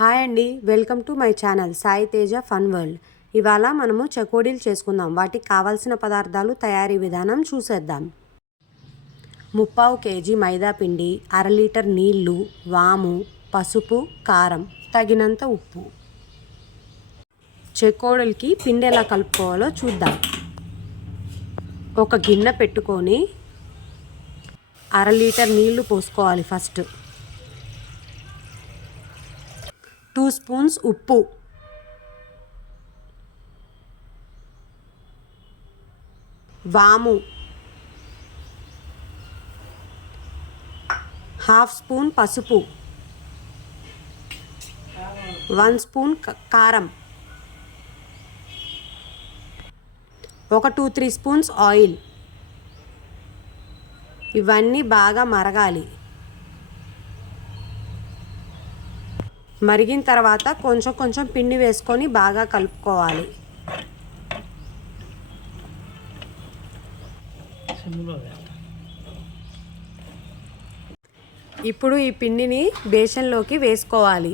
Hi అండి welcome to my channel Sai Teja fun world. ఇవాళ మనము చకోడీలు చేసుకుందాం. వాటికి కావాల్సిన పదార్థాలు తయారీ విధానం చూసేద్దాం. ముప్పావు కేజీ మైదా పిండి అర లీటర్ నీళ్ళు వాము పసుపు కారం తగినంత ఉప్పు. చెకోడీలకి పిండి ఎలా కలుపుకోవాలో చూద్దాం. ఒక గిన్నె పెట్టుకొని అర లీటర్ నీళ్ళు పోసుకోవాలి ఫస్ట్. టూ స్పూన్స్ ఉప్పు. వాము. హాఫ్ స్పూన్ పసుపు. వన్ స్పూన్ కారం. ఒక టూ త్రీ స్పూన్స్ ఆయిల్. ఇవన్నీ బాగా మరగాలి. మరిగిన తర్వాత కొంచెం కొంచెం పిండి వేసుకొని బాగా కలుపుకోవాలి. ఇప్పుడు ఈ పిండిని బేసన్లోకి వేసుకోవాలి.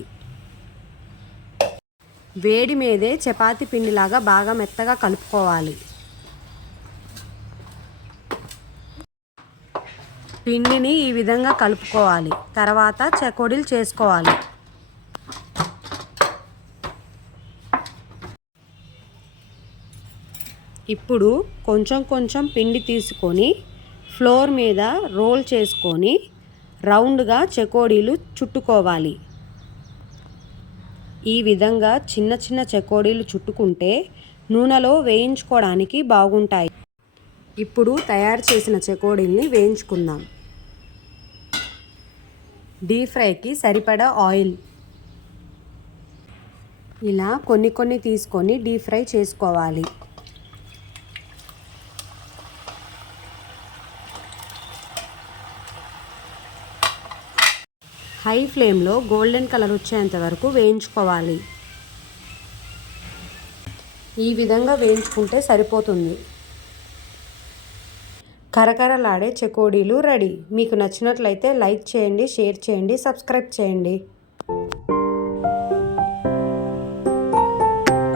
వేడి మీదే చపాతి పిండిలాగా బాగా మెత్తగా కలుపుకోవాలి. పిండిని ఈ విధంగా కలుపుకోవాలి. తర్వాత చకోడీలు చేసుకోవాలి. ఇప్పుడు కొంచెం కొంచెం పిండి తీసుకొని ఫ్లోర్ మీద రోల్ చేసుకొని రౌండ్గా చెకోడీలు చుట్టుకోవాలి. ఈ విధంగా చిన్న చిన్న చెకోడీలు చుట్టుకుంటే నూనెలో వేయించుకోవడానికి బాగుంటాయి. ఇప్పుడు తయారు చేసిన చెకోడీల్ని వేయించుకుందాం. డీప్ ఫ్రైకి సరిపడా ఆయిల్. ఇలా కొన్ని కొన్ని తీసుకొని డీప్ ఫ్రై చేసుకోవాలి. హై ఫ్లేమ్లో గోల్డెన్ కలర్ వచ్చేంత వరకు వేయించుకోవాలి. ఈ విధంగా వేయించుకుంటే సరిపోతుంది. కరకరలాడే చెకోడీలు రెడీ. మీకు నచ్చినట్లయితే లైక్ చేయండి షేర్ చేయండి సబ్స్క్రైబ్ చేయండి.